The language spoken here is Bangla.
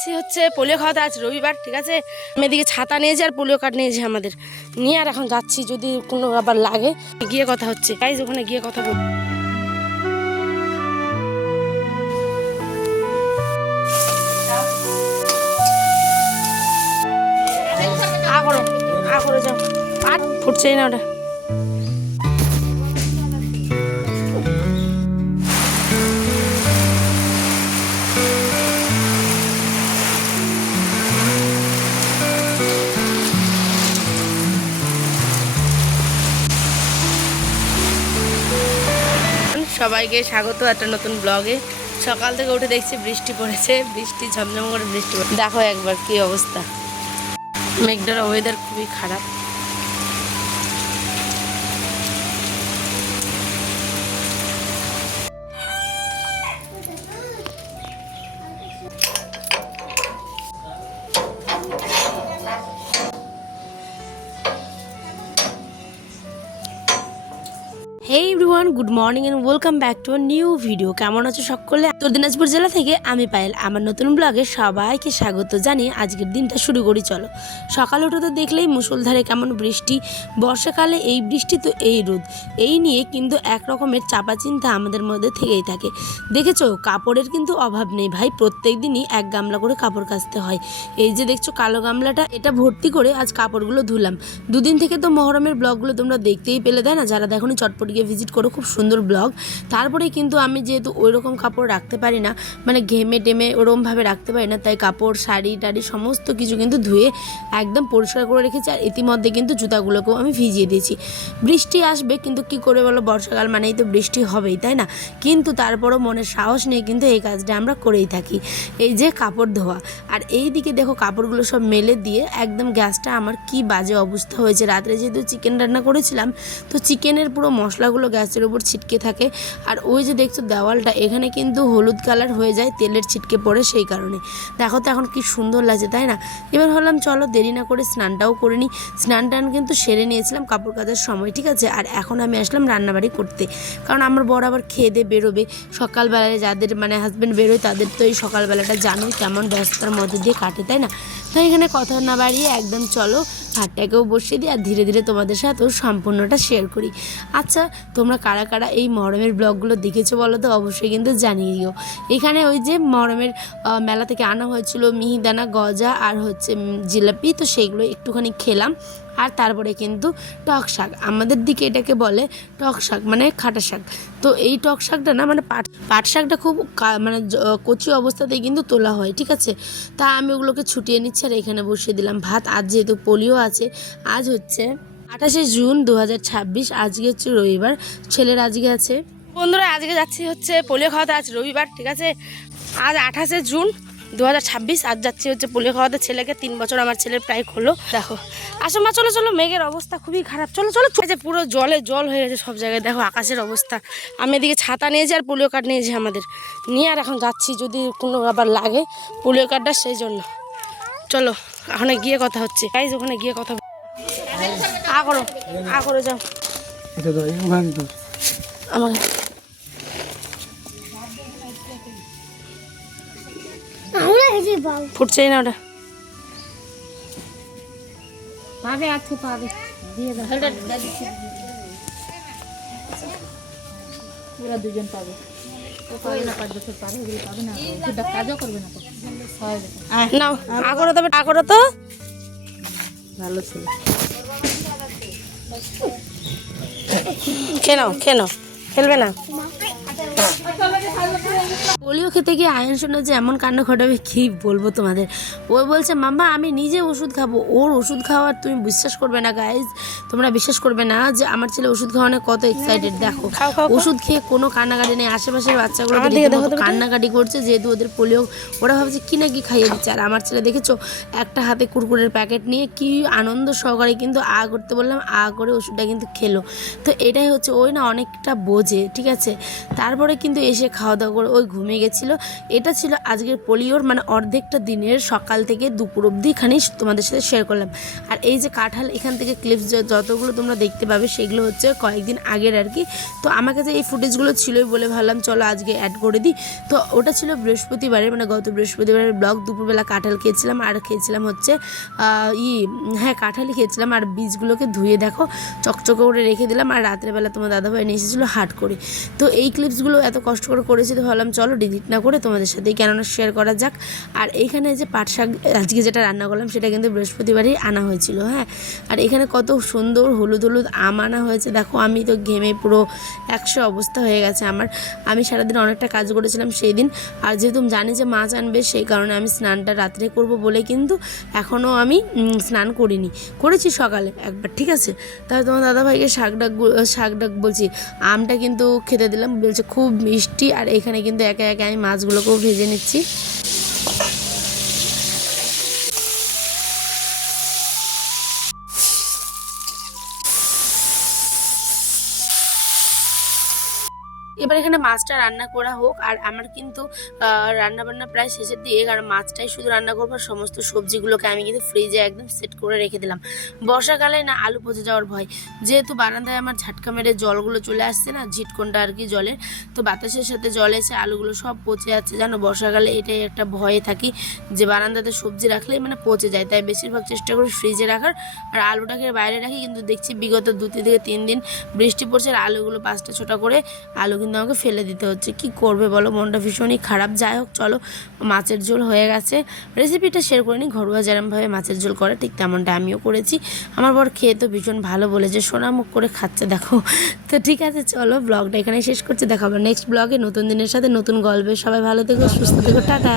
যাচ্ছি হচ্ছে পোলিও খাওয়াতে, আজ রবিবার, ঠিক আছে। আমি এদিকে ছাতা নিয়েছি আর পোলিও কার্ড নিয়েছি আমাদের নিয়ে, আর এখন যাচ্ছি, যদি কোনো আবার লাগে গিয়ে কথা হচ্ছে, গাইজ ওখানে গিয়ে কথা বল। যাও, আর ফুটছেই না ওটা। সবাইকে স্বাগত একটা নতুন ব্লগে। সকাল থেকে উঠে দেখছি বৃষ্টি পড়েছে, বৃষ্টি ঝমঝম করে বৃষ্টি পড়ে। দেখো একবার কি অবস্থা, মেঘটার ওয়েদার খুবই খারাপ। Hey everyone, good morning and welcome back to a new video. কেমন আছো সকলে? উত্তর দিনাজপুর জেলা থেকে আমি পায়েল, আমার নতুন ব্লগে সবাইকে স্বাগত জানিয়ে আজকের দিনটা শুরু করি। চলো, সকাল উঠে তো দেখলেই মুষলধারে কেমন বৃষ্টি, বর্ষাকালে এই বৃষ্টি তো এই রোদ, এই নিয়ে কিন্তু এক রকমের চাপা চিন্তা আমাদের মধ্যে থেকেই থাকে। দেখেছো, কাপড়ের কিন্তু অভাব নেই ভাই, প্রত্যেক দিনই এক গামলা করে কাপড় কাচতে হয়। এই যে দেখছো কালো গামলাটা, এটা ভর্তি করে আজ কাপড়গুলো ধুলাম। দুদিন থেকে তো মহরমের ব্লগগুলো তোমরা দেখতেই পেলে, তাই না? যারা দেখোনি চটপট গিয়ে ভিজিট করো, খুব সুন্দর ব্লগ। তারপরে কিন্তু আমি যেহেতু ওই রকম কাপড় রাখতে পারি না, মানে ঘেমে টেমে ওরমভাবে রাখতে পারি না, তাই কাপড় শাড়ি টাড়ি সমস্ত কিছু কিন্তু ধুয়ে একদম পরিষ্কার করে রেখেছি। আর ইতিমধ্যে কিন্তু জুতাগুলোকেও আমি ভিজিয়ে দিয়েছি। বৃষ্টি আসবে, কিন্তু কি করে বলো, বর্ষাকাল মানেই তো বৃষ্টি হবেই, তাই না? কিন্তু তারপরও মনের সাহস নিয়ে কিন্তু এই কাজটা আমরা করেই থাকি, এই যে কাপড় ধোয়া। আর এই দিকে দেখো কাপড়গুলো সব মেলে দিয়ে একদম গ্যাসটা আমার কি বাজে অবস্থা হয়েছে। রাত্রে যেহেতু চিকেন রান্না করেছিলাম, তো চিকেনের পুরো মশলাগুলো গ্যাসের উপর ছিটকে থাকে। আর ওই যে দেখছো দেওয়ালটা, এখানে কিন্তু হলুদ কালার হয়ে যায় তেলের ছিটকে পড়ে, সেই কারণে। দেখো তো এখন কি সুন্দর লাগছে, তাই না? এবার ভাবলাম চলো দেরি না করে স্নানটাও করে নিই। স্নান টান কিন্তু সেরে নিয়েছিলাম কাপড় কাচার সময়, ঠিক আছে। আর এখন আমি আসলাম রান্নাবাড়ি করতে, কারণ আমার বর আবার খেয়ে দিয়ে বেরোবে সকালবেলায়। যাদের মানে হাজব্যান্ড বেরোয় তাদের তো এই সকালবেলাটা জানোই কেমন ব্যস্ততার মধ্যে দিয়ে কাটে, তাই না? তাই এখানে কথা না বাড়িয়ে একদম চলো ভাতটাকেও বসিয়ে দিই, আর ধীরে ধীরে তোমাদের সাথেও সম্পূর্ণটা শেয়ার করি। আচ্ছা, তোমরা কারা কারা এই মহরমের ব্লগগুলো দেখেছো বলো তো, অবশ্যই কিন্তু জানিয়ে দিও। এখানে ওই যে মহরমের মেলা থেকে আনা হয়েছিল মিহিদানা, গজা আর হচ্ছে জিলাপি, তো সেইগুলো একটুখানি খেলাম। আর তারপরে কিন্তু টক শাক, আমাদের দিকে এটাকে বলে টক শাক, মানে খাটা শাক। তো এই টক শাকটা না, মানে পাট শাকটা খুব মানে কচি অবস্থাতেই কিন্তু তোলা হয়, ঠিক আছে। তা আমি ওগুলোকে ছুটিয়ে নিচ্ছি আর এখানে বসিয়ে দিলাম ভাত। আজ যেহেতু পোলিও আছে, আজ হচ্ছে 28শে জুন 2026, আজকে হচ্ছে রবিবার, ছেলের আজকে আছে। বন্ধুরা আজকে যাচ্ছি হচ্ছে পোলিও খাওয়াতে, আজ রবিবার, ঠিক আছে। আজ 28শে জুন 2026, আজ যাচ্ছি হচ্ছে পোলিও খাওয়াতে ছেলেকে। 3 বছর আমার ছেলের প্রায় হলো। দেখো আসো মা, চলো চলো, মেঘের অবস্থা খুবই খারাপ, চলো চলো। যে পুরো জলে জল হয়ে গেছে সব জায়গায়, দেখো আকাশের অবস্থা। আমি এদিকে ছাতা নিয়েছি আর পোলিও কার্ড নিয়েছি আমাদের নিয়ে, আর এখন যাচ্ছি, যদি কোনো আবার লাগে পোলিও কার্ডটা, সেই জন্য। চলো ওখানে গিয়ে কথা হচ্ছে, গাইজ ওখানে গিয়ে কথা করো যাও আমার। ফুটছেই না ওটা, পাবে আছে, পাবে দিয়ে দাও, পুরো দুজন পাবে। ও পাবে না, 5 বছর পাবে, ওগুলো পাবে না, ওটা কাজও করবে না। তো নাও আগরো, তবে আগরো তো ভালো ছিল। খেয়ে নাও, খেলবে না। পোলিও খেতে গিয়ে আয়ন শোনা যে এমন কাণ্ড ঘটাবে কি বলবো তোমাদের। ও বলছে মাম্মা আমি নিজে ওষুধ খাবো, ওর ওষুধ খাওয়ার তুমি বিশ্বাস করবে না গাইজ, তোমরা বিশ্বাস করবে না যে আমার ছেলে ওষুধ খাওয়ানো কত এক্সাইটেড। দেখো ওষুধ খেয়ে কোনো কান্নাকাটি নেই, আশেপাশের বাচ্চাগুলো কান্নাকাটি করছে, যেহেতু ওদের পোলিও, ওরা ভাবছে কি না কি খাইয়ে দিচ্ছে। আর আমার ছেলে দেখেছো একটা হাতে কুরকুরের প্যাকেট নিয়ে কি আনন্দ সহকারে কিন্তু করতে বললাম, করে ওষুধটা কিন্তু খেলো। তো এটাই হচ্ছে, ওই না অনেকটা বোঝে, ঠিক আছে। তারপরে কিন্তু এসে খাওয়া দাওয়া করে ওই ঘুমিয়ে গেছিলো। এটা ছিল আজকের পোলিওর মানে অর্ধেকটা দিনের, সকাল থেকে দুপুর অবধি খানি তোমাদের সাথে শেয়ার করলাম। আর এই যে কাঁঠাল, এখান থেকে ক্লিপস যতগুলো তোমরা দেখতে পাবে সেগুলো হচ্ছে কয়েকদিন আগের আর কি। তো আমার কাছে এই ফুটেজগুলো ছিলই বলে ভাবলাম চলো আজকে অ্যাড করে দিই। তো ওটা ছিল বৃহস্পতিবারে, মানে গত বৃহস্পতিবারের ব্লগ। দুপুরবেলা কাঁঠাল খেয়েছিলাম, আর খেয়েছিলাম হচ্ছে কাঁঠালই খেয়েছিলাম। আর বীজগুলোকে ধুয়ে দেখো চকচকে করে রেখে দিলাম। আর রাত্রেবেলা তোমার দাদাভাই নিয়ে এসেছিলো হাট করে। তো এই ক্লিপসগুলো এত কষ্ট করে করেছি, তো ভাবলাম চলো ডিলিট না করে তোমাদের সাথেই কেননা শেয়ার করা যাক। আর এইখানে যে পাট শাক আজকে যেটা রান্না করলাম সেটা কিন্তু বৃহস্পতিবারই আনা হয়েছিল। হ্যাঁ, আর এখানে কত সুন্দর হলুদ হলুদ আম আনা হয়েছে। দেখো আমি তো ঘেমে পুরো 100 অবস্থা হয়ে গেছে আমার। আমি সারাদিন অনেকটা কাজ করেছিলাম সেই দিন। আর যেহেতু জানি যে মাছ আনবে, সেই কারণে আমি স্নানটা রাত্রে করব বলে কিন্তু এখনও আমি স্নান করেছি সকালে একবার, ঠিক আছে। তাহলে তোমার দাদাভাইকে শাক ডাক বলছি, আমটা কিন্তু খেতে দিলাম, বলছে খুব মিষ্টি। আর এখানে কিন্তু একে একে আমি মাছগুলোকেও ভেজে নিচ্ছি। এবার এখানে মাছটা রান্না করা হোক। আর আমার কিন্তু রান্নাবান্না প্রায় শেষের দিকে, কারণ মাছটাই শুধু রান্না করবো। সমস্ত সবজিগুলোকে আমি কিন্তু ফ্রিজে একদম সেট করে রেখে দিলাম। বর্ষাকালে না আলু পচে যাওয়ার ভয়, যেহেতু বারান্দায় আমার ঝাটকা মেরে জলগুলো চলে আসছে না, ঝিটকোনটা আর কি জলের, তো বাতাসের সাথে জল এসে আলুগুলো সব পচে যাচ্ছে। জানো বর্ষাকালে এটাই একটা ভয়ে থাকি যে বারান্দাতে সবজি রাখলেই মানে পচে যায়, তাই বেশিরভাগ চেষ্টা করি ফ্রিজে রাখার। আর আলুটাকে বাইরে রাখি, কিন্তু দেখছি বিগত 2 থেকে 3 দিন বৃষ্টি পড়ছে আর আলুগুলো 5টা 6টা করে আলু কিন্তু আমাকে ফেলে দিতে হচ্ছে। কি করবে বলো, মনটা ভীষণই খারাপ। যাই হোক চলো, মাছের ঝোল হয়ে গেছে। রেসিপিটা শেয়ার করে নিই। ঘরোয়া যেরমভাবে মাছের ঝোল করে ঠিক তেমনটা আমিও করেছি। আমার বর খেয়ে তো ভীষণ ভালো বলেছে, সোনা মুখ করে খাচ্ছে দেখো। তো ঠিক আছে চলো, ব্লগটা এখানে শেষ করছি। দেখা হবে নেক্সট ব্লগে নতুন দিনের সাথে নতুন গল্পে। সবাই ভালো থেকো, সুস্থ থেকো, টাটা।